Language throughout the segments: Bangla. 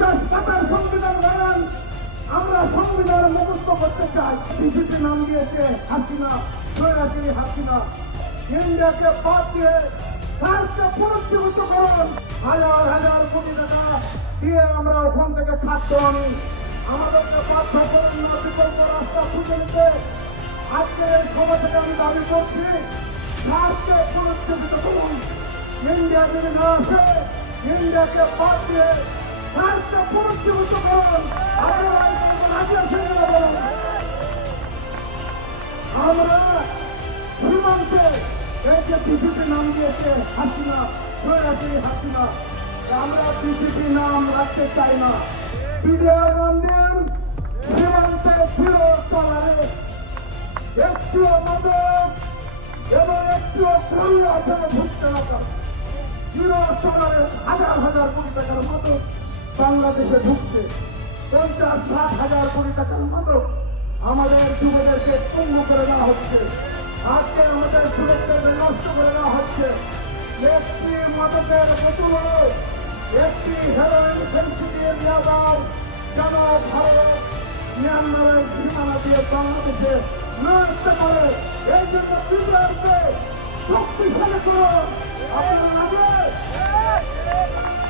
50 পাতার সংবিধান বানান, আমরা সংবিধান মুখস্থ করতে চাই। বিজেপি নাম দিয়েছে হাসিনা, স্বৈরাচারী হাসিনা। ইন্ডিয়াকে বাদ দিয়ে ভারতকে পুনর্জীবিত করুন। হাজার হাজার কোটি টাকা দিয়ে আমরা ওখান থেকে খাদ্য আনি, আমাদেরকে বাধ্য করুন না বিকল্প রাস্তা খুঁজে নিতে। আজকে এই সভা থেকে আমি দাবি করছি, ভারতকে পুনর্জীবিত করুন। ইন্ডিয়া যদি না আসে, ইন্ডিয়াকে বাদ দিয়ে ভারতকে পুনর্জীবিত করুন। আমরা সীমান্তে এই যে বিজেপি নাম দিয়েছে হাসিনা, স্বৈরাচারী হাসিনা, আমরা বিজেপি নাম রাখতে চাই না। বিজয় নাম দিন, সীমান্তে জিরো টলারে, একটিও মাদক এবং একটিও গরু আছে ঢুকতে না পারে। জিরো টলারে হাজার হাজার কোটি টাকার মাদক বাংলাদেশে ঢুকছে। 50-60 হাজার কোটি টাকার মাদক আমাদের যুবদেরকে পণ্য করে দেওয়া হচ্ছে। আজকে আমাদের যুবকদের নষ্ট করে দেওয়া হচ্ছে। একটি মাদকের বোতল, একটি হেরোইন সেন্সিটিভ ইয়াবাও যেন ভারত মিয়ানমারের সীমানা দিয়ে বাংলাদেশে না আসতে পারে। এই জন্য বিপ্লবকে শক্তিশালী করুন।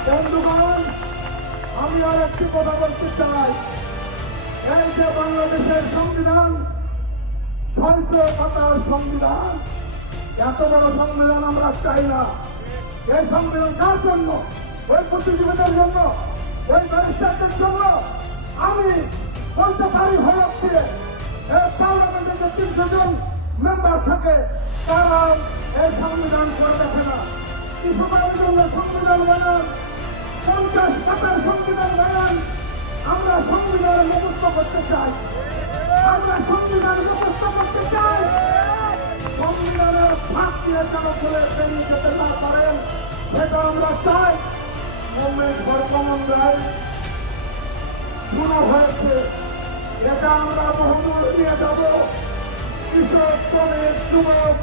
বন্ধুগণ, আমি আর একটি কথা বলতে চাই। এই যে বাংলাদেশের সংবিধান, 600 পাতার সংবিধান, এত বড় সংবিধান আমরা চাই না। এই সংবিধান কার জন্য? ওই বুদ্ধিজীবীদের জন্য, ওই ব্যারিস্টারদের জন্য। আমি বলতে পারি হলফ দিয়ে, এই পার্লামেন্টে যে 300 জন মেম্বার থাকে, তারা এই সংবিধান করে দেখে না। কি সময়ের জন্য সংবিধান বানান, 50 পাতার সংবিধান বানান। আমরা সংবিধান মুখস্থ করতে চাই, আমরা সংবিধান মুখস্থ করতে চাই। সংবিধানের ফাঁক দিয়ে যেন খুলে বেরিয়ে যেতে না পারেন, সেটা আমরা চাই। বর্তমান রায় শুরু হয়েছে, এটা আমরা বহুদূর নিয়ে যাব। কৃষক, শ্রমিক, যুবক